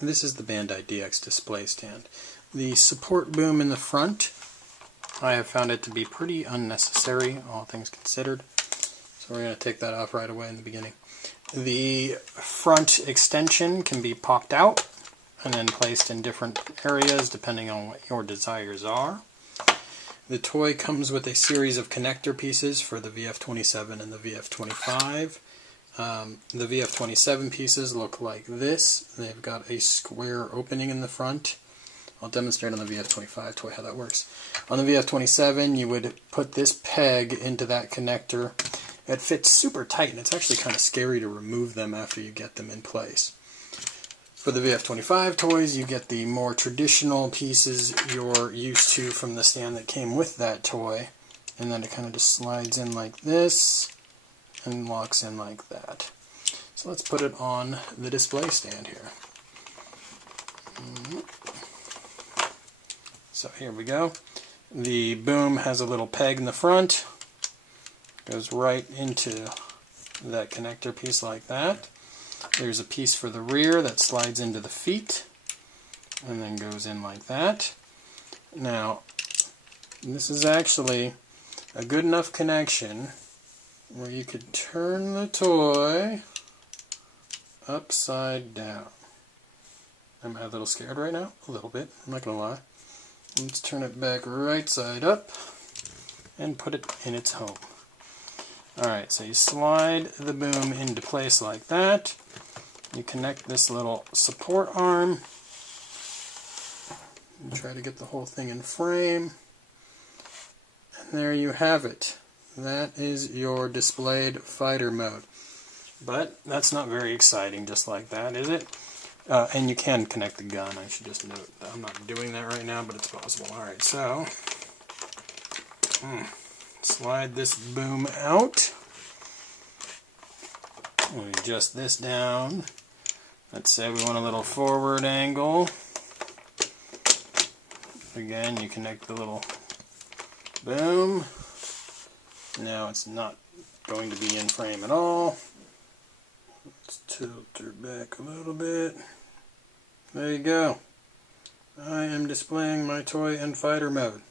This is the Bandai DX display stand. The support boom in the front, I have found it to be pretty unnecessary, all things considered. So we're going to take that off right away in the beginning. The front extension can be popped out and then placed in different areas depending on what your desires are. The toy comes with a series of connector pieces for the VF27 and the VF25. The VF27 pieces look like this. They've got a square opening in the front. I'll demonstrate on the VF25 toy how that works. On the VF27 you would put this peg into that connector. It fits super tight and it's actually kind of scary to remove them after you get them in place. For the VF25 toys you get the more traditional pieces you're used to from the stand that came with that toy, and then it kind of just slides in like this and locks in like that. So let's put it on the display stand here. So here we go. The boom has a little peg in the front. Goes right into that connector piece like that. There's a piece for the rear that slides into the feet and then goes in like that. Now, this is actually a good enough connection where you could turn the toy upside down. Am I a little scared right now? A little bit, I'm not going to lie. Let's turn it back right side up and put it in its home. Alright, so you slide the boom into place like that. You connect this little support arm. And try to get the whole thing in frame. And there you have it. That is your displayed fighter mode. But that's not very exciting just like that, is it? And you can connect the gun. I should just note that I'm not doing that right now, but it's possible. Alright, so slide this boom out. We'll adjust this down. Let's say we want a little forward angle. Again, you connect the little boom. Now it's not going to be in frame at all. Let's tilt her back a little bit. There you go. I am displaying my toy in fighter mode.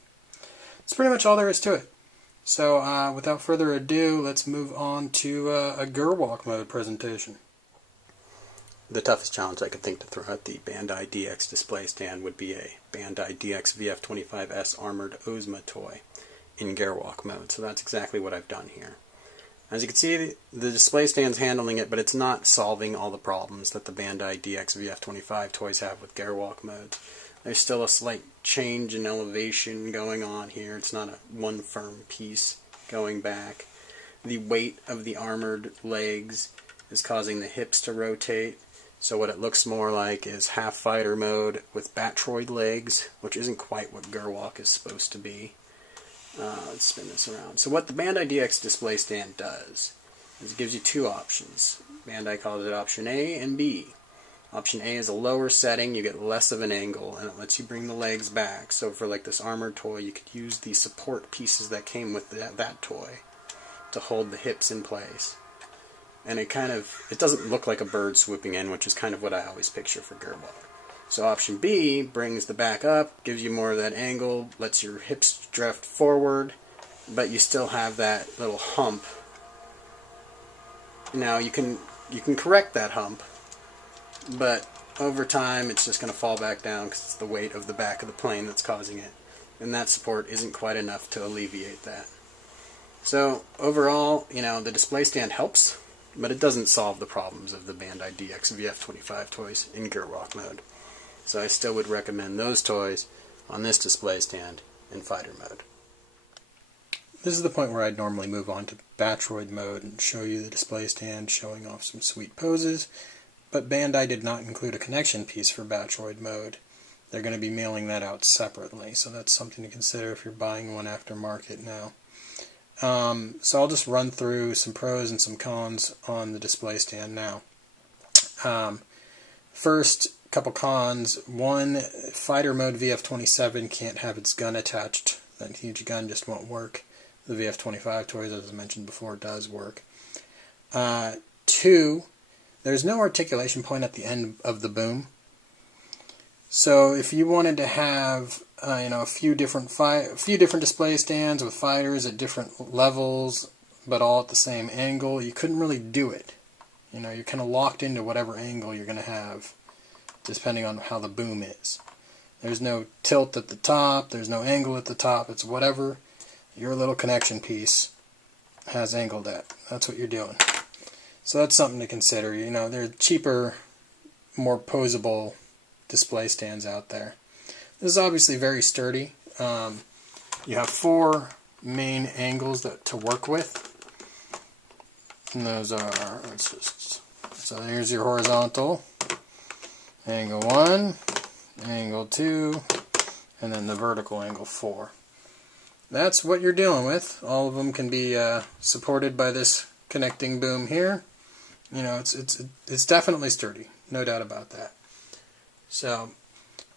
That's pretty much all there is to it. So without further ado, let's move on to a gerwalk mode presentation. The toughest challenge I could think to throw at the Bandai DX display stand would be a Bandai DX VF25S Armored Ozma toy in gerwalk mode. So that's exactly what I've done here. As you can see, the display stand's handling it, but it's not solving all the problems that the Bandai DX VF25 toys have with gerwalk mode. There's still a slight change in elevation going on here. It's not a one firm piece going back. The weight of the armored legs is causing the hips to rotate. So what it looks more like is half fighter mode with Batroid legs, which isn't quite what gerwalk is supposed to be. Let's spin this around. So what the Bandai DX display stand does is it gives you two options. Bandai calls it option A and B. Option A is a lower setting, you get less of an angle, and it lets you bring the legs back. So for like this armored toy, you could use the support pieces that came with that toy to hold the hips in place. And it doesn't look like a bird swooping in, which is kind of what I always picture for gerwalk. So option B brings the back up, gives you more of that angle, lets your hips drift forward, but you still have that little hump. Now you can correct that hump, but over time it's just going to fall back down because it's the weight of the back of the plane that's causing it. And that support isn't quite enough to alleviate that. So overall, the display stand helps, but it doesn't solve the problems of the Bandai DX VF25 toys in gerwalk mode. So I still would recommend those toys on this display stand in fighter mode. This is the point where I'd normally move on to Batroid mode and show you the display stand showing off some sweet poses, but Bandai did not include a connection piece for Batroid mode. They're going to be mailing that out separately, so that's something to consider if you're buying one aftermarket now. So I'll just run through some pros and some cons on the display stand now. First, a couple cons. One, fighter mode VF27 can't have its gun attached. That huge gun just won't work. The VF25 toys, as I mentioned before, does work. Two, there's no articulation point at the end of the boom. So if you wanted to have a few different display stands with fighters at different levels, but all at the same angle, you couldn't really do it. You're kind of locked into whatever angle you're going to have, depending on how the boom is. There's no tilt at the top, there's no angle at the top, it's whatever your little connection piece has angled at. That's what you're doing. So that's something to consider. There are cheaper, more posable display stands out there. This is obviously very sturdy. You have 4 main angles to work with. And those are, so here's your horizontal, angle 1, angle 2, and then the vertical angle 4. That's what you're dealing with. All of them can be supported by this connecting boom here. It's definitely sturdy, no doubt about that. So,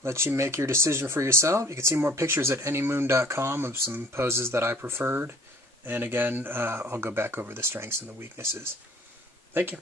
let you make your decision for yourself. You can see more pictures at anymoon.com of some poses that I preferred. And again, I'll go back over the strengths and the weaknesses. Thank you.